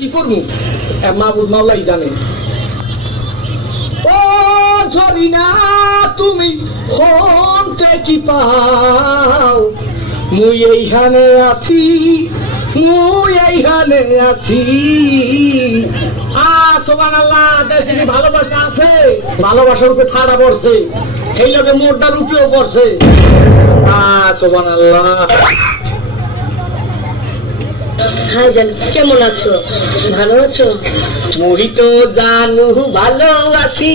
কি করবো মাহবুব মাওলাই জানে। ও ঝরিনা তুমি হন্তে কি পাও, মুই এইখানে আছি, মুই এইখানে আছি। সুবহানাল্লাহ, দেশে কি ভালোবাসা আছে? ভালোবাসার উপরে ঠাড়া পড়ছে, এই লোকে মোটটার উপরেও পড়ছে। সুবহানাল্লাহ। হাই জান, কেমন আছো? ভালো আছো? মুই তো জানু ভালো আছি,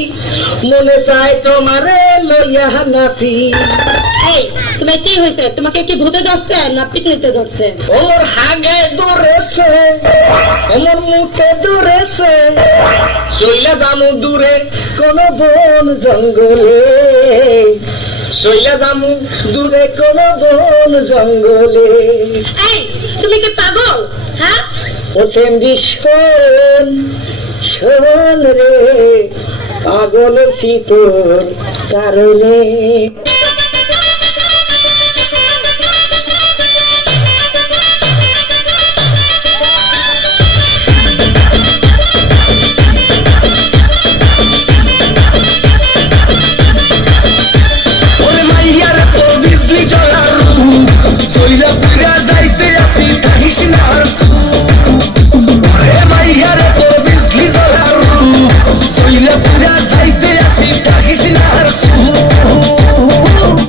মনে চাই তোমারে লইয়া নাচি। এই তোমার কি হয়েছে? তোমাকে কি ভূতে ধরছে না পিকনিকে ধরছে? ওর হাগে দূরেছে, ওর মুখে দূরেছে, চইলা জামু দূরে কোন বন জঙ্গলে, চইলা জামু দূরে কোন বন জঙ্গলে। এই তুমি কি পাগল? হ্যাঁ, ও সেন্দি শোন, শোন রে, পাগল শীতর কারণে।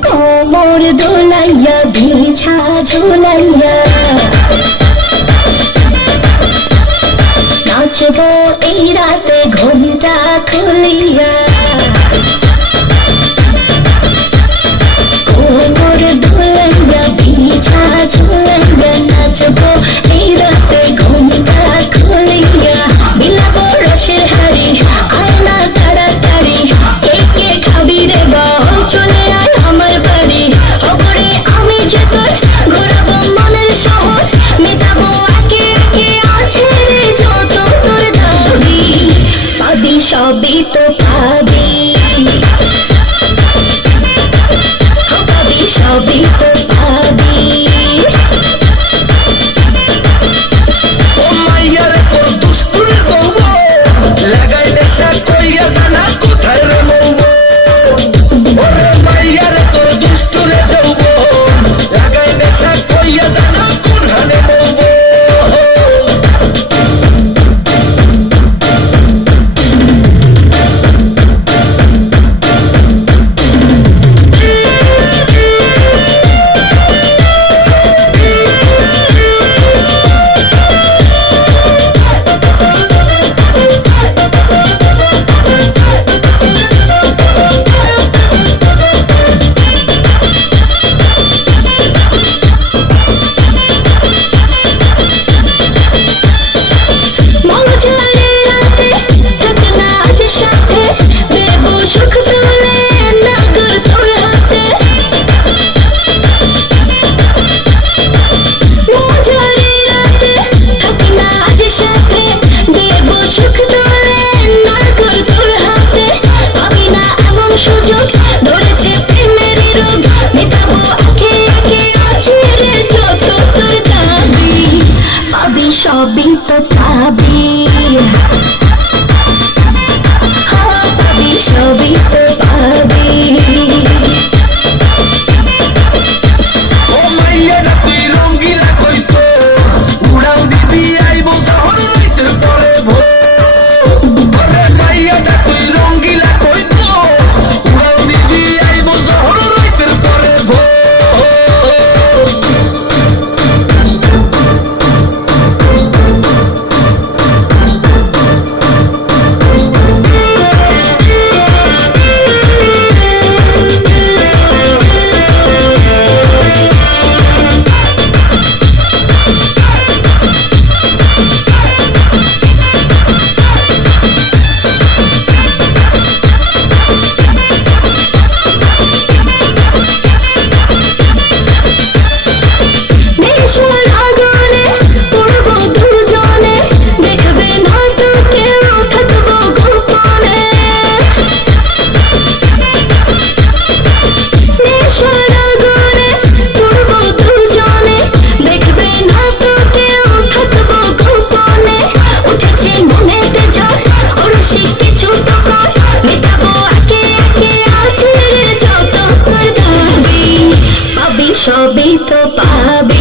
কোমর দোলাইয়া বিছা ঝুলাইয়া নাচবো এই রাতে ঘুমটা খুলিয়া। কোমর দোলাইয়া বিছা ঝুলাইয়া নাচবো এই রাতে ঘুমটা খুলিয়া। বিলাবো রসের হাড়ি আয়না তাড়াতাড়ি, কে কে খাবি রে বল চলে আয় আমার বাড়ি। খবরে আমি যে তোর ঘোরাবো মনের শহর, মেটাবো একে একে আছে রে যত তোর দাবি। পাবি সবই তো পাবি, পাবি সবই তো পাবি। সবই তো পাবি, পাবি সবই তো পাবি। পাবে